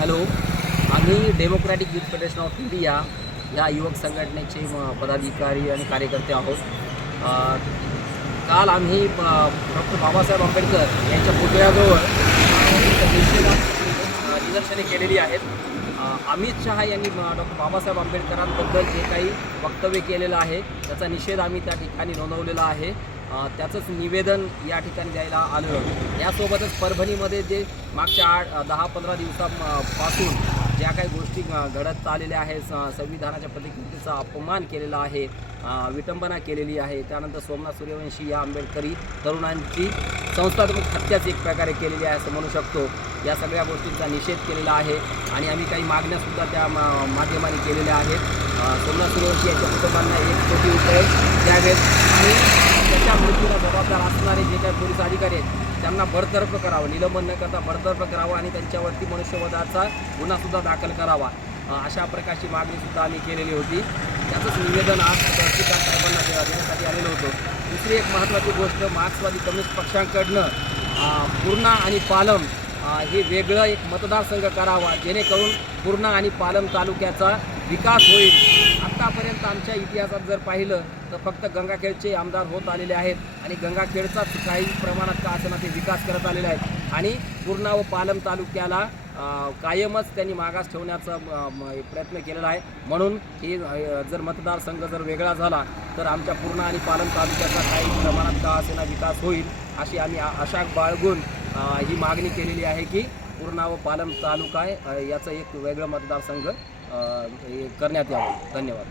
Hello. आम्ही Democratic Youth Federation of India या युवक संघटनेचे म- पदाधिकारी आणि कार्यकर्ते आहोत. काल आम्ही डॉक्टर बाबासाहेब आंबेडकर यांच्या पुतळ्याजवळ निदर्शने केलेली आहेत. अमित शहा यांनी डॉक्टर बाबासाहेब आंबेडकरांबद्दल जे काही वक्तव्य केलेलं आहे त्याचा निषेध आम्ही त्या ठिकाणी नोंदवलेला आहे. त्याचंच निवेदन या ठिकाणी द्यायला आलं यासोबतच परभणीमध्ये जे मागच्या आठ दहा पंधरा दिवसापासून ज्या काही गोष्टी घडत आलेल्या आहेत स- संविधानाच्या प्रतिकृतीचा अपमान केलेला आहे विटंबना केलेली आहे त्यानंतर सोमनाथ सूर्यवंशी या आंबेडकरी तरुणांची संस्थात्मक हत्याच एक प्रकारे केलेली आहे असं म्हणू शकतो. या सगळ्या गोष्टींचा निषेध केलेला आहे आणि आम्ही काही मागण्यासुद्धा त्या मा- माध्यमाने केलेल्या आहेत. सोमनाथ सूर्यवंशी यांच्या कुटुंबांना एक कोटी रुपये द्यावेत आणि त्यांच्या मृत्यूला जबाबदार असणारे जे काही पोलीस अधिकारी आहेत त्यांना बडतर्फ करावं निलंबन न करता बडतर्फ करावं आणि त्यांच्यावरती मनुष्यवधाचा गुन्हासुद्धा दाखल करावा. अशा प्रकारची मागणीसुद्धा आम्ही केलेली होती. त्याचंच निवेदन आज तहसीलदार साहेबांना देण्यासाठी आलेलं होतं. दुसरी एक महत्त्वाची गोष्ट मार्क्सवादी कम्युनिस्ट पक्षांकडनं पूर्णा आणि पालम हे वेगळं एक मतदारसंघ करावा जेणेकरून पूर्णा आणि पालम तालुक्याचा विकास होईल. आत्तापर्यंत आमच्या इतिहासात जर पाहिलं तर फक्त गंगाखेडचे आमदार होत आलेले आहेत आणि गंगाखेडचाच काही प्रमाणात का असं ते विकास करत आलेले आहेत. आणि पूर्णा व पालम तालुक्याला कायमच त्यांनी मागास ठेवण्याचा म- प्रयत्न केलेला आहे. म्हणून हे जर मतदारसंघ जर वेगळा झाला तर आमच्या पूर्णा आणि पालम तालुक्याचा काही प्रमाणात का असेना विकास होईल अशी आम्ही आ- आशा बाळगून ही मागणी केलेली आहे की पूर्णा व पालम तालुका आहे. याचं एक वेगळं मतदारसंघ हे करण्यात यावं. धन्यवाद.